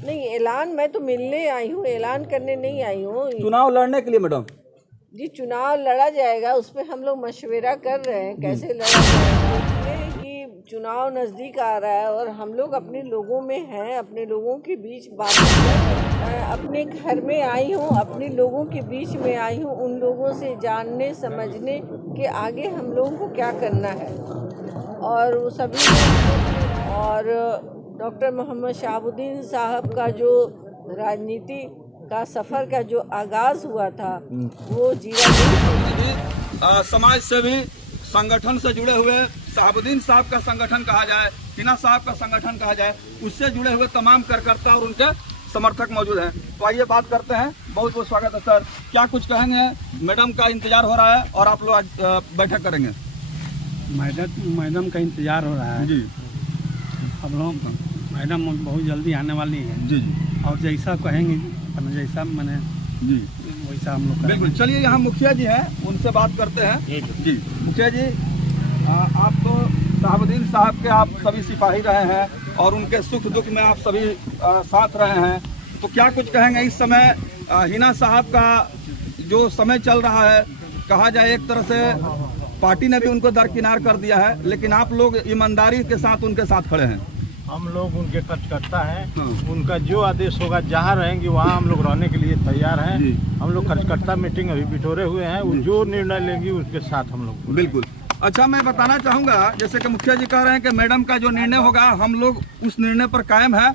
नहीं, ऐलान मैं तो मिलने आई हूँ, ऐलान करने नहीं आई हूँ। चुनाव लड़ने के लिए मैडम जी चुनाव लड़ा जाएगा, उस पर हम लोग मशवरा कर रहे हैं कैसे लड़ा जाएगा। कि चुनाव नज़दीक आ रहा है और हम लोग अपने लोगों में हैं, अपने लोगों के बीच बात अपने घर में आई हूँ, अपने लोगों के बीच में आई हूँ, उन लोगों से जानने समझने कि आगे हम लोगों को क्या करना है। और वो सभी और डॉक्टर मोहम्मद शहाबुद्दीन साहब का जो राजनीति का सफ़र का जो आगाज़ हुआ था वो जीरा समाज सेवी संगठन से जुड़े हुए शहाबुद्दीन साहब का संगठन कहा जाए, हिना साहब का संगठन कहा जाए, उससे जुड़े हुए तमाम कार्यकर्ता और उनके समर्थक मौजूद हैं। तो आइए बात करते हैं। बहुत बहुत स्वागत है सर। क्या कुछ कहेंगे? मैडम का इंतजार हो रहा है और आप लोग आज बैठक करेंगे। मैडम का इंतजार हो रहा है जी। हम लोग मैडम बहुत जल्दी आने वाली है जी जी। और जैसा कहेंगे जैसा मैंने जी वैसा हम लोग बिल्कुल। चलिए यहाँ मुखिया जी हैं, उनसे बात करते हैं। जी मुखिया जी, आप तो शहाबुद्दीन साहब के आप सभी सिपाही रहे हैं और उनके सुख दुख में आप सभी साथ रहे हैं, तो क्या कुछ कहेंगे इस समय हिना साहब का जो समय चल रहा है? कहा जाए एक तरह से पार्टी ने भी उनको दरकिनार कर दिया है, लेकिन आप लोग ईमानदारी के साथ उनके साथ खड़े हैं। हम लोग उनके कार्यकर्ता हैं। उनका जो आदेश होगा, जहाँ रहेंगे वहाँ हम लोग रहने के लिए तैयार हैं। हम लोग कार्यकर्ता मीटिंग अभी बिठोरे हुए हैं, जो निर्णय लेंगी उसके साथ हम लोग। बिल्कुल। अच्छा, मैं बताना चाहूँगा, जैसे कि मुखिया जी कह रहे हैं कि मैडम का जो निर्णय होगा हम लोग उस निर्णय पर कायम है।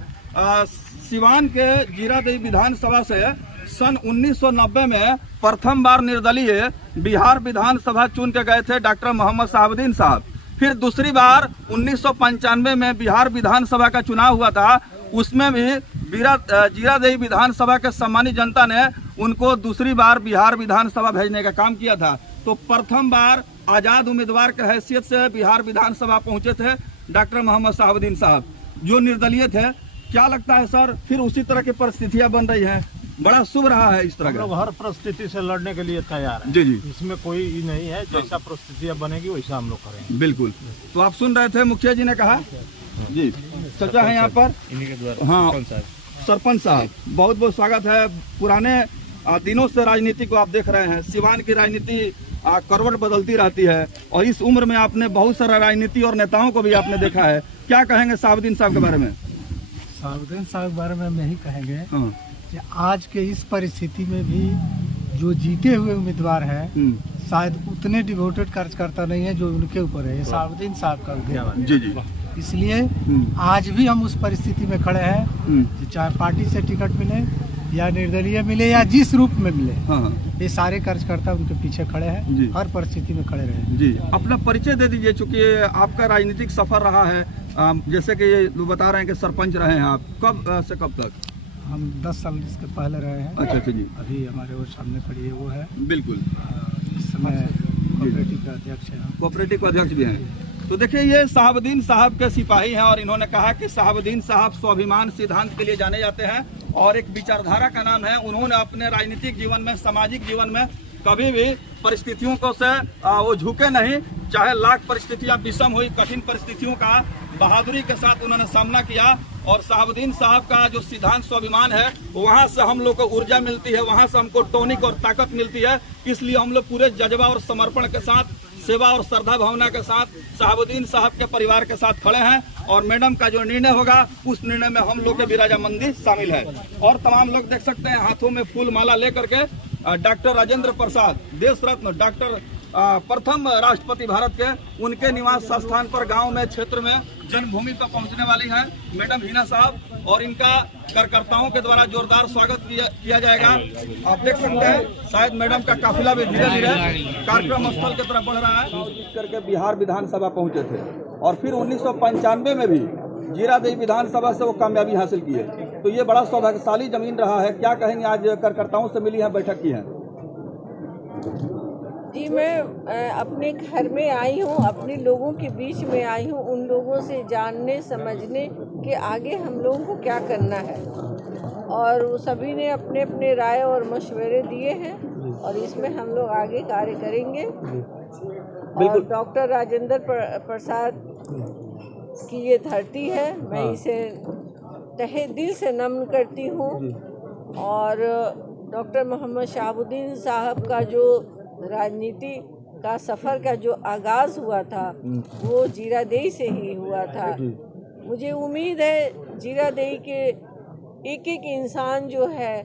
सिवान के जीरादेई विधानसभा से सन 1990 में प्रथम बार निर्दलीय बिहार विधानसभा चुन के गए थे डॉक्टर मोहम्मद शहाबुद्दीन साहब। फिर दूसरी बार 1995 में बिहार विधानसभा का चुनाव हुआ था, उसमें भी जीरादेई विधानसभा के सम्मानित जनता ने उनको दूसरी बार बिहार विधानसभा भेजने का काम किया था। तो प्रथम बार आजाद उम्मीदवार के हैसियत से बिहार विधानसभा पहुंचे थे डॉक्टर मोहम्मद शहाबुद्दीन साहब, जो निर्दलीय थे। क्या लगता है सर, फिर उसी तरह की परिस्थितियां बन रही हैं? बड़ा शुभ रहा है इस तरह का। हम लोग हर परिस्थिति से लड़ने के लिए तैयार हैं। जी जी, इसमें कोई नहीं है, जैसा परिस्थितियां बनेगी वैसा हम लोग करेंगे। बिल्कुल। तो आप सुन रहे थे मुखिया जी ने कहा। जी चर्चा है यहाँ पर। हाँ सरपंच साहब, बहुत बहुत स्वागत है। पुराने दिनों से राजनीति को आप देख रहे हैं। सिवान की राजनीति करवट बदलती रहती है और इस उम्र में आपने बहुत सारा राजनीति और नेताओं को भी आपने देखा है। क्या कहेंगे शहाबुद्दीन साहब के बारे में? शहाबुद्दीन साहब के बारे में हम यही कहेंगे कि आज के इस परिस्थिति में भी जो जीते हुए उम्मीदवार हैं शायद उतने डिवोटेड कार्यकर्ता नहीं है जो उनके ऊपर है। ये शहाबुद्दीन साहब का उम्मीदवार। जी जी। इसलिए आज भी हम उस परिस्थिति में खड़े हैं, चाहे पार्टी से टिकट मिले या निर्दलीय मिले या जिस रूप में मिले, ये सारे कार्यकर्ता उनके पीछे खड़े हैं, हर परिस्थिति में खड़े रहे। जी, अपना परिचय दे दीजिए, चूंकि आपका राजनीतिक सफर रहा है। जैसे कि लोग बता रहे हैं कि सरपंच रहे हैं आप, कब से कब तक? हम 10 साल इसके पहले रहे हैं। अच्छा अच्छा जी। अभी हमारे वो सामने खड़ी है वो है। बिल्कुल। इस समय कोऑपरेटिव का अध्यक्ष है। कोऑपरेटिव का अध्यक्ष भी हैं। तो देखिए, ये शहाबुद्दीन साहब के सिपाही हैं और इन्होंने कहा कि शहाबुद्दीन साहब स्वाभिमान सिद्धांत के लिए जाने जाते हैं और एक विचारधारा का नाम है। उन्होंने अपने राजनीतिक जीवन में, सामाजिक जीवन में कभी भी परिस्थितियों को से वो झुके नहीं, चाहे लाख परिस्थितियां विषम हुई, कठिन परिस्थितियों का बहादुरी के साथ उन्होंने सामना किया। और शहाबुद्दीन साहब का जो सिद्धांत स्वाभिमान है, वहाँ से हम लोग को ऊर्जा मिलती है, वहाँ से हमको टॉनिक और ताकत मिलती है। इसलिए हम लोग पूरे जज्बा और समर्पण के साथ, सेवा और श्रद्धा भावना के साथ शहाबुद्दीन साहब के परिवार के साथ खड़े हैं। और मैडम का जो निर्णय होगा उस निर्णय में हम लोग के भी रजामंदी शामिल है। और तमाम लोग देख सकते हैं हाथों में फूल माला लेकर के डॉक्टर राजेंद्र प्रसाद, देश रत्न डॉक्टर प्रथम राष्ट्रपति भारत के, उनके निवास स्थान पर गांव में, क्षेत्र में, जन्मभूमि पर पहुंचने वाली हैं मैडम हिना साहब, और इनका कार्यकर्ताओं के द्वारा जोरदार स्वागत किया जाएगा। आप देख सकते हैं शायद मैडम का काफिला भी धीरे धीरे कार्यक्रम स्थल की तरफ बढ़ रहा है। जीत करके बिहार विधानसभा पहुंचे थे और फिर 1995 में भी जीरादेई विधानसभा से वो कामयाबी हासिल की है। तो ये बड़ा सौभाग्यशाली जमीन रहा है। क्या कहेंगे, आज कार्यकर्ताओं से मिली है, बैठक की है? जी, मैं अपने घर में आई हूँ, अपने लोगों के बीच में आई हूँ, उन लोगों से जानने समझने कि आगे हम लोगों को क्या करना है। और वो सभी ने अपने अपने राय और मशवरे दिए हैं और इसमें हम लोग आगे कार्य करेंगे। और डॉक्टर राजेंद्र प्रसाद की ये धरती है, मैं इसे तहे दिल से नमन करती हूँ। और डॉक्टर मोहम्मद शहाबुद्दीन साहब का जो राजनीति का सफ़र का जो आगाज़ हुआ था वो जीरादेई से ही हुआ था। मुझे उम्मीद है जीरादेई के एक एक इंसान जो है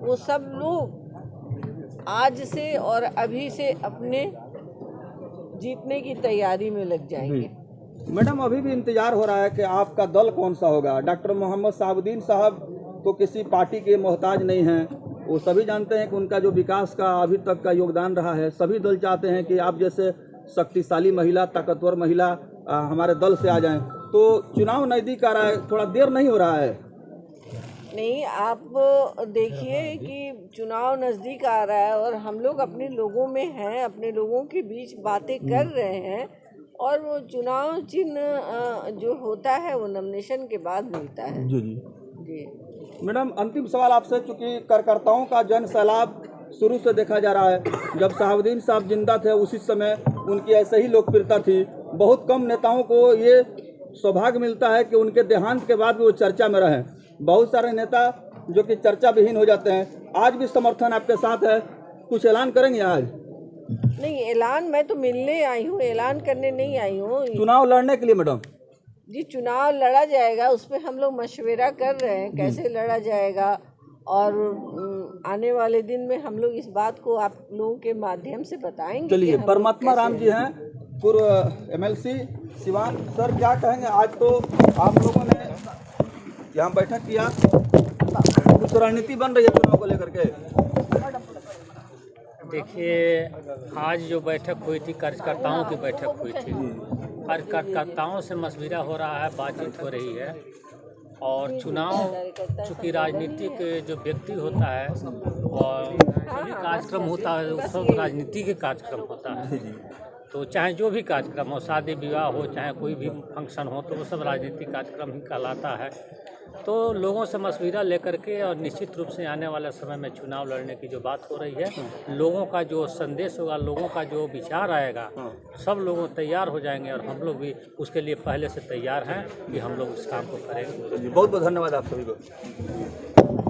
वो सब लोग आज से और अभी से अपने जीतने की तैयारी में लग जाएंगे। मैडम, अभी भी इंतजार हो रहा है कि आपका दल कौन सा होगा। डॉक्टर मोहम्मद शहाबुद्दीन साहब तो किसी पार्टी के मोहताज नहीं हैं। वो सभी जानते हैं कि उनका जो विकास का अभी तक का योगदान रहा है, सभी दल चाहते हैं कि आप जैसे शक्तिशाली महिला, ताकतवर महिला हमारे दल से आ जाएं। तो चुनाव नज़दीक आ रहा है, थोड़ा देर नहीं हो रहा है? नहीं, आप देखिए कि चुनाव नज़दीक आ रहा है और हम लोग अपने लोगों में हैं, अपने लोगों के बीच बातें कर रहे हैं। और वो चुनाव चिन्ह जो होता है वो नॉमिनेशन के बाद मिलता है। जी। मैडम, अंतिम सवाल आपसे, चूंकि कार्यकर्ताओं का जन सैलाब शुरू से देखा जा रहा है, जब शहाबुद्दीन साहब जिंदा थे उसी समय उनकी ऐसे ही लोकप्रियता थी। बहुत कम नेताओं को ये सौभाग्य मिलता है कि उनके देहांत के बाद भी वो चर्चा में रहें। बहुत सारे नेता जो कि चर्चा विहीन हो जाते हैं। आज भी समर्थन आपके साथ है, कुछ ऐलान करेंगे आज? नहीं, ऐलान मैं तो मिलने आई हूँ, ऐलान करने नहीं आई हूँ। चुनाव लड़ने के लिए मैडम? जी, चुनाव लड़ा जाएगा, उस पर हम लोग मशवरा कर रहे हैं कैसे लड़ा जाएगा। और आने वाले दिन में हम लोग इस बात को आप लोगों के माध्यम से बताएंगे। चलिए, परमात्मा राम जी हैं, पूर्व MLC सिवान सर, क्या कहेंगे? आज तो आप लोगों ने यहाँ बैठक किया, कुछ रणनीति बन रही है चुनाव को लेकर के? देखिए, आज जो बैठक हुई थी, कार्यकर्ताओं की बैठक हुई थी। कार्यकर्ताओं से मशविरा हो रहा है, बातचीत हो रही है। और चुनाव चूँकि राजनीतिक जो व्यक्ति होता है और सभी कार्यक्रम होता है, वो सब राजनीति के कार्यक्रम होता है। तो चाहे जो भी कार्यक्रम हो, शादी विवाह हो, चाहे कोई भी फंक्शन हो, तो वो सब राजनीतिक कार्यक्रम ही कहलाता है। तो लोगों से मशविरा लेकर के और निश्चित रूप से आने वाले समय में चुनाव लड़ने की जो बात हो रही है, लोगों का जो संदेश होगा, लोगों का जो विचार आएगा, सब लोग तैयार हो जाएंगे। और हम लोग भी उसके लिए पहले से तैयार हैं कि हम लोग इस काम को करेंगे। बहुत बहुत धन्यवाद आप सभी को।